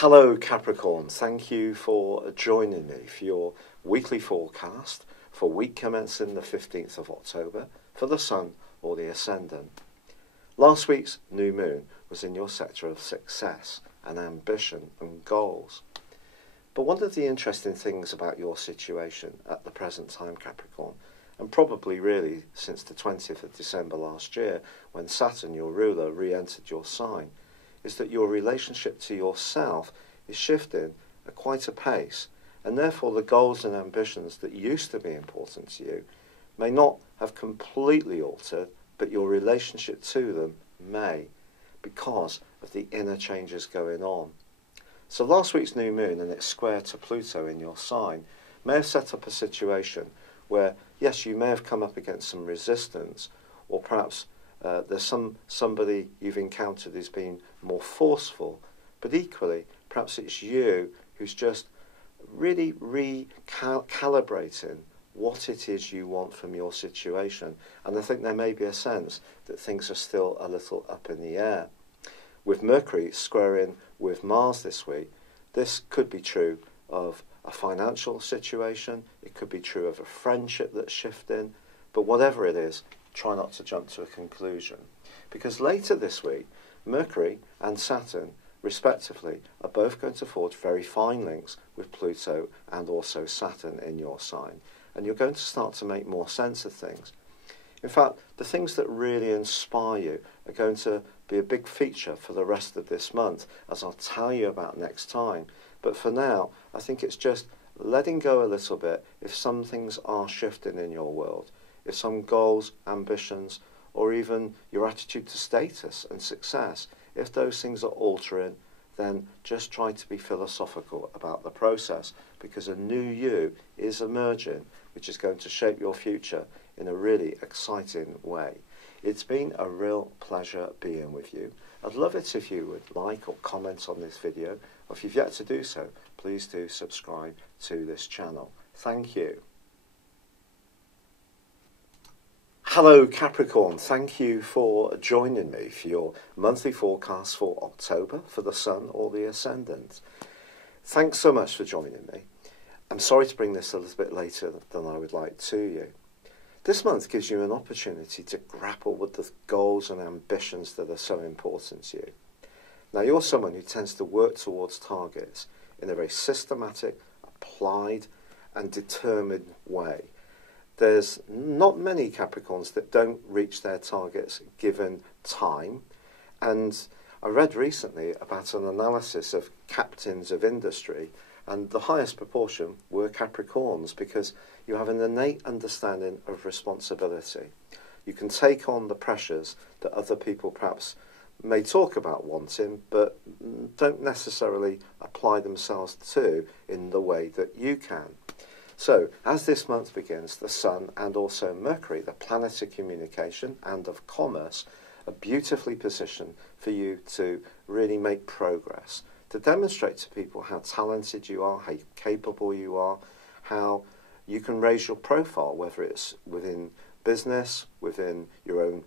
Hello Capricorn, thank you for joining me for your weekly forecast for week commencing the 15th of October for the Sun or the Ascendant. Last week's new moon was in your sector of success and ambition and goals. But one of the interesting things about your situation at the present time, Capricorn, and probably really since the 20th of December last year when Saturn, your ruler, re-entered your sign, is that your relationship to yourself is shifting at quite a pace, and therefore the goals and ambitions that used to be important to you may not have completely altered, but your relationship to them may, because of the inner changes going on. So last week's new moon and its square to Pluto in your sign may have set up a situation where, yes, you may have come up against some resistance, or perhaps there's somebody you've encountered who's been more forceful, but equally, perhaps it's you who's just really recalibrating what it is you want from your situation. And I think there may be a sense that things are still a little up in the air. With Mercury squaring with Mars this week, this could be true of a financial situation, it could be true of a friendship that's shifting, but whatever it is, try not to jump to a conclusion. Because later this week, Mercury and Saturn, respectively, are both going to forge very fine links with Pluto and also Saturn in your sign. And you're going to start to make more sense of things. In fact, the things that really inspire you are going to be a big feature for the rest of this month, as I'll tell you about next time. But for now, I think it's just letting go a little bit if some things are shifting in your world. If some goals, ambitions, or even your attitude to status and success, if those things are altering, then just try to be philosophical about the process, because a new you is emerging, which is going to shape your future in a really exciting way. It's been a real pleasure being with you. I'd love it if you would like or comment on this video, or if you've yet to do so, please do subscribe to this channel. Thank you. Hello Capricorn, thank you for joining me for your monthly forecast for October for the Sun or the Ascendant. Thanks so much for joining me. I'm sorry to bring this a little bit later than I would like to you. This month gives you an opportunity to grapple with the goals and ambitions that are so important to you. Now, you're someone who tends to work towards targets in a very systematic, applied and determined way. There's not many Capricorns that don't reach their targets given time. And I read recently about an analysis of captains of industry, and the highest proportion were Capricorns, because you have an innate understanding of responsibility. You can take on the pressures that other people perhaps may talk about wanting, but don't necessarily apply themselves to in the way that you can. So, as this month begins, the Sun and also Mercury, the planet of communication and of commerce, are beautifully positioned for you to really make progress, to demonstrate to people how talented you are, how capable you are, how you can raise your profile, whether it's within business, within your own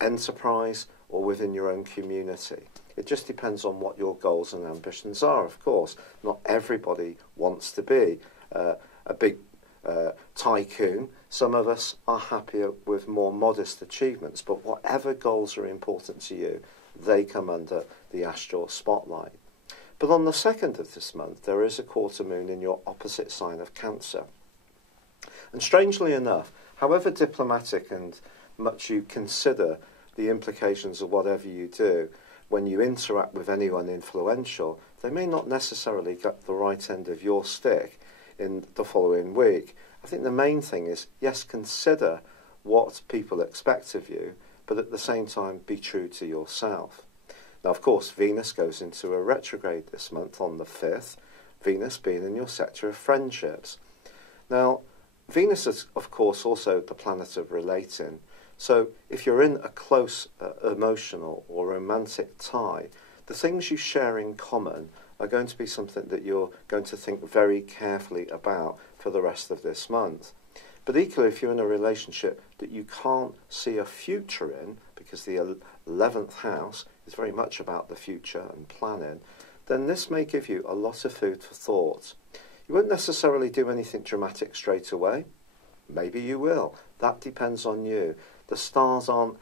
enterprise, or within your own community. It just depends on what your goals and ambitions are, of course. Not everybody wants to be a big tycoon. Some of us are happier with more modest achievements, but whatever goals are important to you, they come under the astral spotlight. But on the 2nd of this month, there is a quarter moon in your opposite sign of Cancer. And strangely enough, however diplomatic and much you consider the implications of whatever you do, when you interact with anyone influential, they may not necessarily get the right end of your stick in the following week. I think the main thing is, yes, consider what people expect of you, but at the same time, be true to yourself. Now, of course, Venus goes into a retrograde this month on the 5th, Venus being in your sector of friendships. Now, Venus is, of course, also the planet of relating. So if you're in a close emotional or romantic tie, the things you share in common are going to be something that you're going to think very carefully about for the rest of this month. But equally, if you're in a relationship that you can't see a future in, because the 11th house is very much about the future and planning, then this may give you a lot of food for thought. You won't necessarily do anything dramatic straight away. Maybe you will. That depends on you. The stars aren't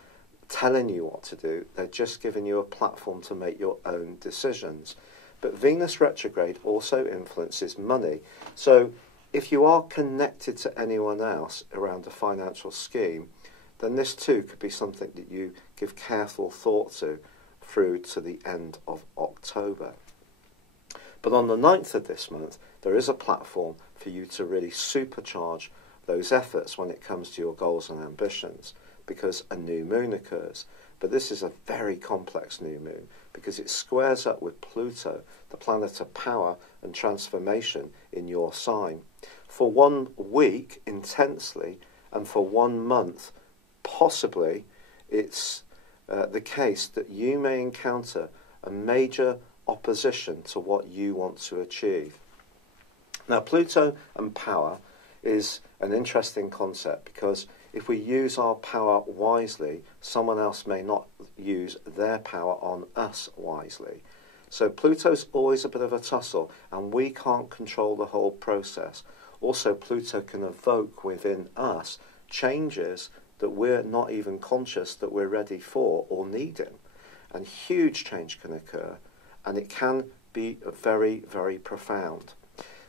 telling you what to do. They're just giving you a platform to make your own decisions. But Venus retrograde also influences money. So if you are connected to anyone else around a financial scheme, then this too could be something that you give careful thought to through to the end of October. But on the 9th of this month, there is a platform for you to really supercharge those efforts when it comes to your goals and ambitions, because a new moon occurs. But this is a very complex new moon because it squares up with Pluto, the planet of power and transformation in your sign. For 1 week intensely, and for 1 month possibly, it's the case that you may encounter a major opposition to what you want to achieve. Now, Pluto and power is an interesting concept because if we use our power wisely, someone else may not use their power on us wisely. So Pluto's always a bit of a tussle, and we can't control the whole process. Also, Pluto can evoke within us changes that we're not even conscious that we're ready for or needing. And huge change can occur, and it can be very, very profound.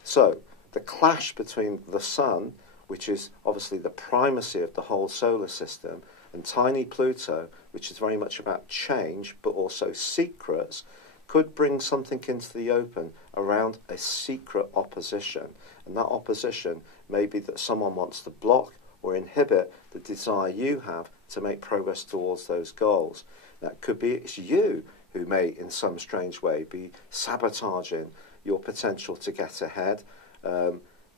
So, the clash between the Sun, which is obviously the primacy of the whole solar system, and tiny Pluto, which is very much about change, but also secrets, could bring something into the open around a secret opposition. And that opposition may be that someone wants to block or inhibit the desire you have to make progress towards those goals. That could be it's you who may, in some strange way, be sabotaging your potential to get ahead.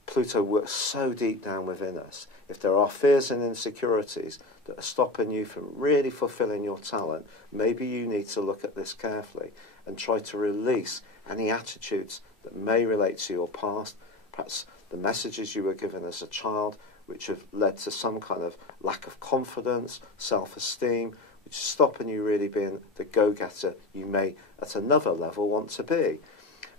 Pluto works so deep down within us. If there are fears and insecurities that are stopping you from really fulfilling your talent, maybe you need to look at this carefully and try to release any attitudes that may relate to your past, perhaps the messages you were given as a child, which have led to some kind of lack of confidence, self-esteem, which is stopping you really being the go-getter you may, at another level, want to be.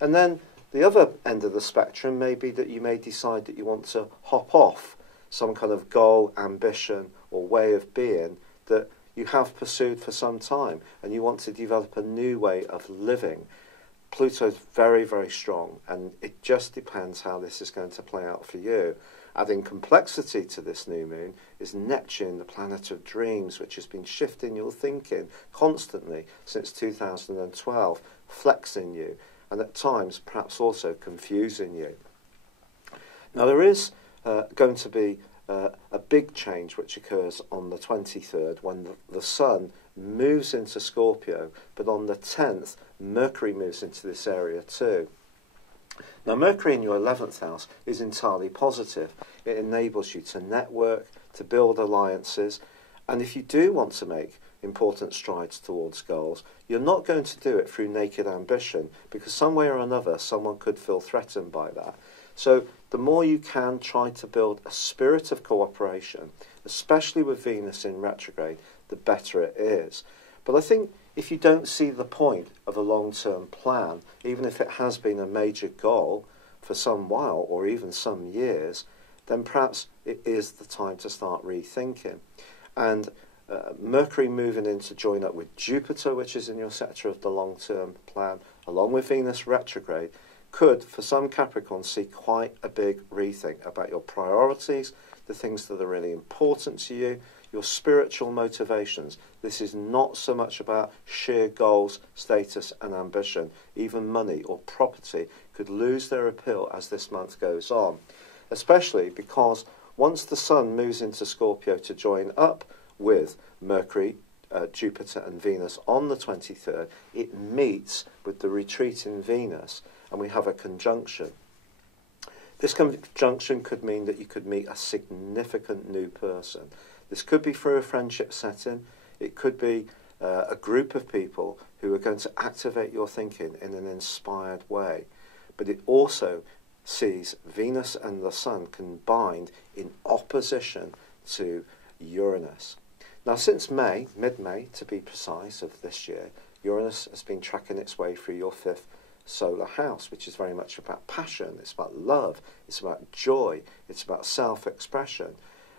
And then the other end of the spectrum may be that you may decide that you want to hop off some kind of goal, ambition, or way of being that you have pursued for some time, and you want to develop a new way of living. Pluto's very, very strong, and it just depends how this is going to play out for you. Adding complexity to this new moon is Neptune, the planet of dreams, which has been shifting your thinking constantly since 2012, flexing you, and at times perhaps also confusing you. Now there is going to be a big change which occurs on the 23rd when the Sun moves into Scorpio, but on the 10th Mercury moves into this area too. Now Mercury in your 11th house is entirely positive. It enables you to network, to build alliances, and if you do want to make important strides towards goals, you're not going to do it through naked ambition, because some way or another someone could feel threatened by that. So the more you can try to build a spirit of cooperation, especially with Venus in retrograde, the better it is. But I think if you don't see the point of a long-term plan, even if it has been a major goal for some while or even some years, then perhaps it is the time to start rethinking. And Mercury moving in to join up with Jupiter, which is in your sector of the long-term plan, along with Venus retrograde, could, for some Capricorns, see quite a big rethink about your priorities, the things that are really important to you, your spiritual motivations. This is not so much about sheer goals, status and ambition. Even money or property could lose their appeal as this month goes on, especially because once the Sun moves into Scorpio to join up with Mercury, Jupiter and Venus on the 23rd, it meets with the retreating Venus and we have a conjunction. This conjunction could mean that you could meet a significant new person. This could be through a friendship setting. It could be a group of people who are going to activate your thinking in an inspired way. But it also sees Venus and the Sun combined in opposition to Uranus. Now, since May, mid-May to be precise, of this year, Uranus has been tracking its way through your 5th solar house, which is very much about passion, it's about love, it's about joy, it's about self-expression.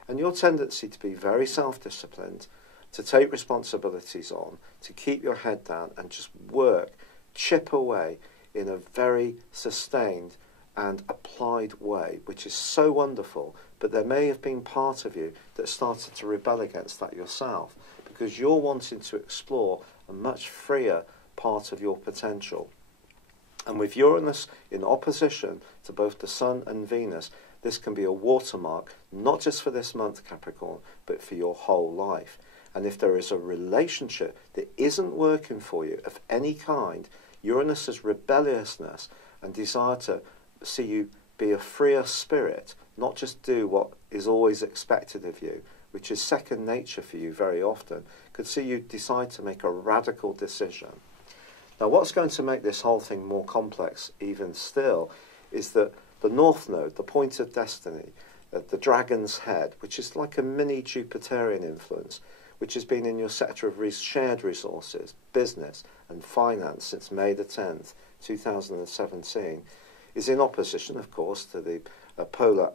And your tendency to be very self-disciplined, to take responsibilities on, to keep your head down and just work, chip away in a very sustained and applied way, which is so wonderful. But there may have been part of you that started to rebel against that yourself, because you're wanting to explore a much freer part of your potential. And with Uranus in opposition to both the Sun and Venus, this can be a watermark, not just for this month, Capricorn, but for your whole life. And if there is a relationship that isn't working for you of any kind, Uranus's rebelliousness and desire to see you be a freer spirit, not just do what is always expected of you, which is second nature for you very often, could see you decide to make a radical decision. Now, what's going to make this whole thing more complex even still is that the North Node, the point of destiny, the dragon's head, which is like a mini Jupiterian influence, which has been in your sector of shared resources, business and finance since May the 10th, 2017, is in opposition, of course, to the polar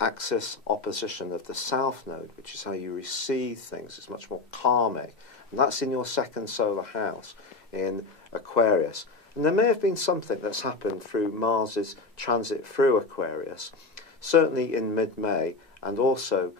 axis opposition of the South Node, which is how you receive things. It's much more karmic. And that's in your second solar house, in Aquarius. And there may have been something that's happened through Mars's transit through Aquarius, certainly in mid-May, and also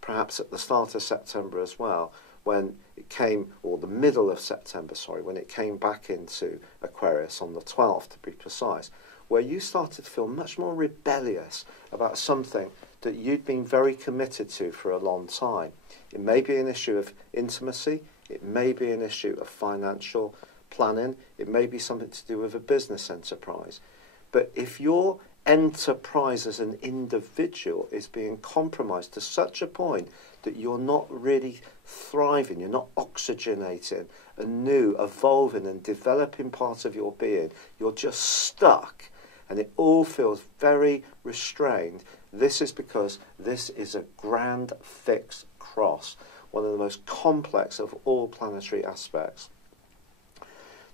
perhaps at the start of September as well, when it came, or the middle of September, sorry, when it came back into Aquarius on the 12th, to be precise, where you started to feel much more rebellious about something that you'd been very committed to for a long time. It may be an issue of intimacy, it may be an issue of financial planning, it may be something to do with a business enterprise. But if your enterprise as an individual is being compromised to such a point that you're not really thriving, you're not oxygenating a new, evolving and developing part of your being, you're just stuck, and it all feels very restrained, this is because this is a grand fixed cross, one of the most complex of all planetary aspects.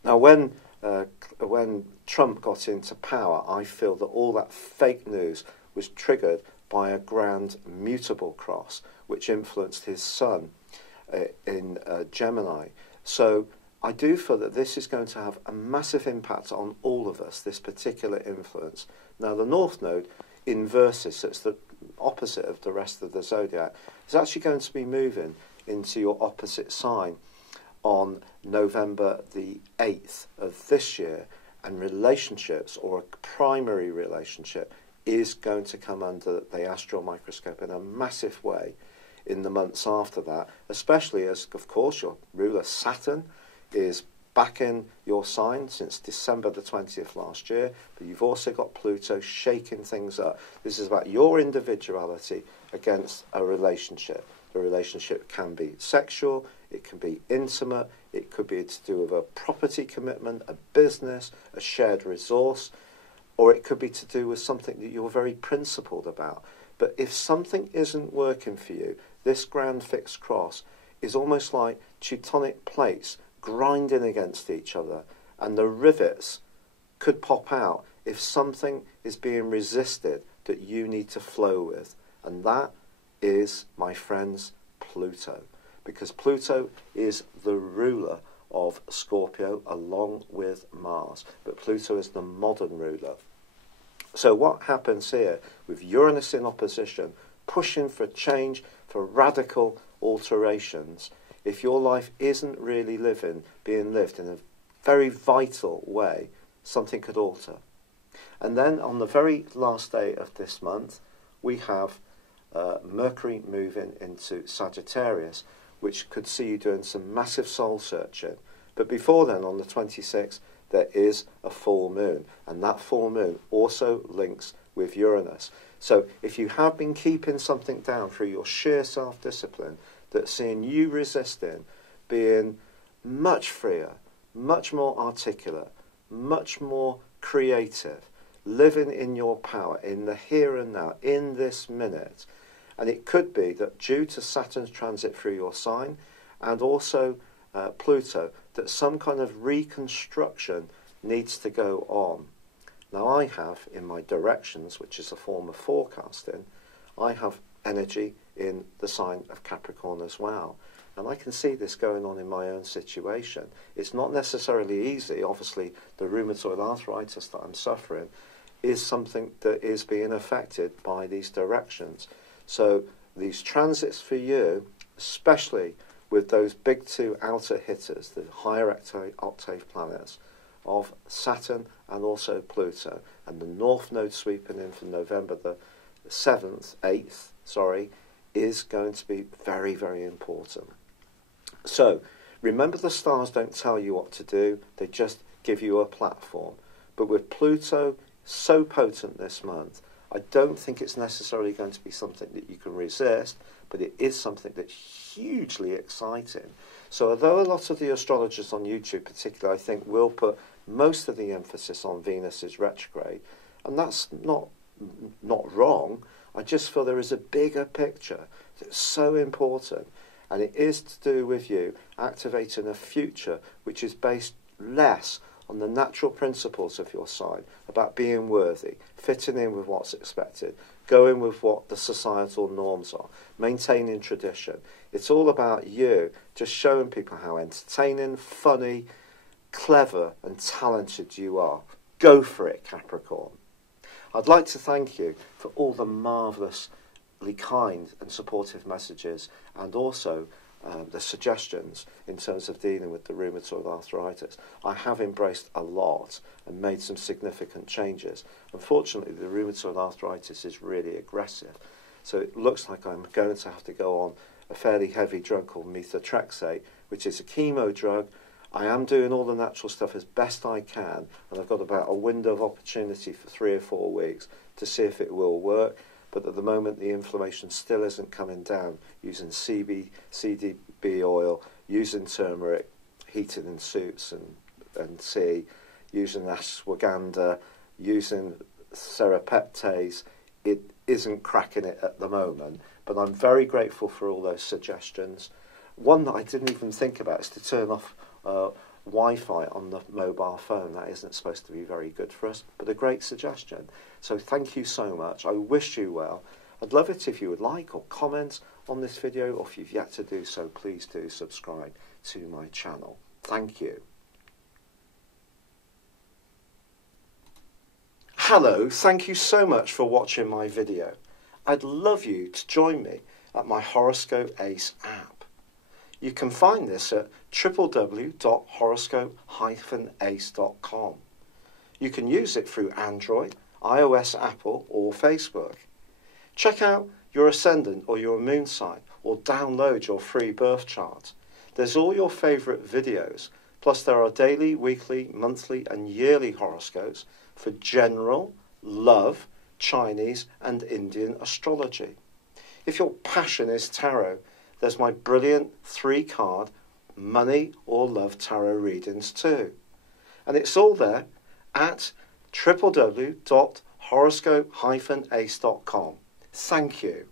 Now, when Trump got into power, I feel that all that fake news was triggered by a grand mutable cross, which influenced his sun in Gemini. So I do feel that this is going to have a massive impact on all of us, this particular influence. Now, the North Node inverses, so it's the opposite of the rest of the Zodiac, is actually going to be moving into your opposite sign on November the 8th of this year, and relationships, or a primary relationship, is going to come under the astral microscope in a massive way in the months after that, especially as, of course, your ruler Saturn is back in your sign since December the 20th last year, but you've also got Pluto shaking things up. This is about your individuality against a relationship. The relationship can be sexual, it can be intimate, it could be to do with a property commitment, a business, a shared resource, or it could be to do with something that you're very principled about. But if something isn't working for you, this grand fixed cross is almost like tectonic plates grinding against each other, and the rivets could pop out if something is being resisted that you need to flow with. And that is, my friends, Pluto. Because Pluto is the ruler of Scorpio along with Mars. But Pluto is the modern ruler. So what happens here with Uranus in opposition, pushing for change, for radical alterations, if your life isn't really being lived in a very vital way, something could alter. And then on the very last day of this month, we have Mercury moving into Sagittarius, which could see you doing some massive soul searching. But before then, on the 26th, there is a full moon, and that full moon also links with Uranus. So if you have been keeping something down through your sheer self-discipline, that's seeing you resisting, being much freer, much more articulate, much more creative, living in your power, in the here and now, in this minute. And it could be that due to Saturn's transit through your sign, and also Pluto, that some kind of reconstruction needs to go on. Now I have in my directions, which is a form of forecasting, I have energy in the sign of Capricorn as well. And I can see this going on in my own situation. It's not necessarily easy. Obviously, the rheumatoid arthritis that I'm suffering is something that is being affected by these directions. So these transits for you, especially with those big two outer hitters, the higher octave planets of Saturn and also Pluto, and the North Node sweeping in from November the 8th, is going to be very, very important. So, remember, the stars don't tell you what to do, they just give you a platform. But with Pluto so potent this month, I don't think it's necessarily going to be something that you can resist, but it is something that's hugely exciting. So although a lot of the astrologers on YouTube particularly, I think, will put most of the emphasis on Venus's retrograde, and that's not wrong, I just feel there is a bigger picture that's so important. And it is to do with you activating a future which is based less on the natural principles of your sign, about being worthy, fitting in with what's expected, going with what the societal norms are, maintaining tradition. It's all about you just showing people how entertaining, funny, clever and talented you are. Go for it, Capricorn. I'd like to thank you for all the marvellously kind and supportive messages, and also the suggestions in terms of dealing with the rheumatoid arthritis. I have embraced a lot and made some significant changes. Unfortunately, the rheumatoid arthritis is really aggressive, so it looks like I'm going to have to go on a fairly heavy drug called methotrexate, which is a chemo drug. I am doing all the natural stuff as best I can, and I've got about a window of opportunity for 3 or 4 weeks to see if it will work. But at the moment, the inflammation still isn't coming down, using CBD oil, using turmeric, heated in soups and tea, using ashwagandha, using serapeptase. It isn't cracking it at the moment, but I'm very grateful for all those suggestions. One that I didn't even think about is to turn off Wi-Fi on the mobile phone. That isn't supposed to be very good for us, but a great suggestion. So thank you so much. I wish you well. I'd love it if you would like or comment on this video, or if you've yet to do so, please do subscribe to my channel. Thank you. Hello, thank you so much for watching my video. I'd love you to join me at my Horoscope Ace app. You can find this at www.horoscope-ace.com. You can use it through Android, iOS, Apple or Facebook. Check out your ascendant or your moon sign, or download your free birth chart. There's all your favourite videos, plus there are daily, weekly, monthly and yearly horoscopes for general, love, Chinese and Indian astrology. If your passion is tarot, there's my brilliant 3-card money or love tarot readings too. And it's all there at www.horoscope-ace.com. Thank you.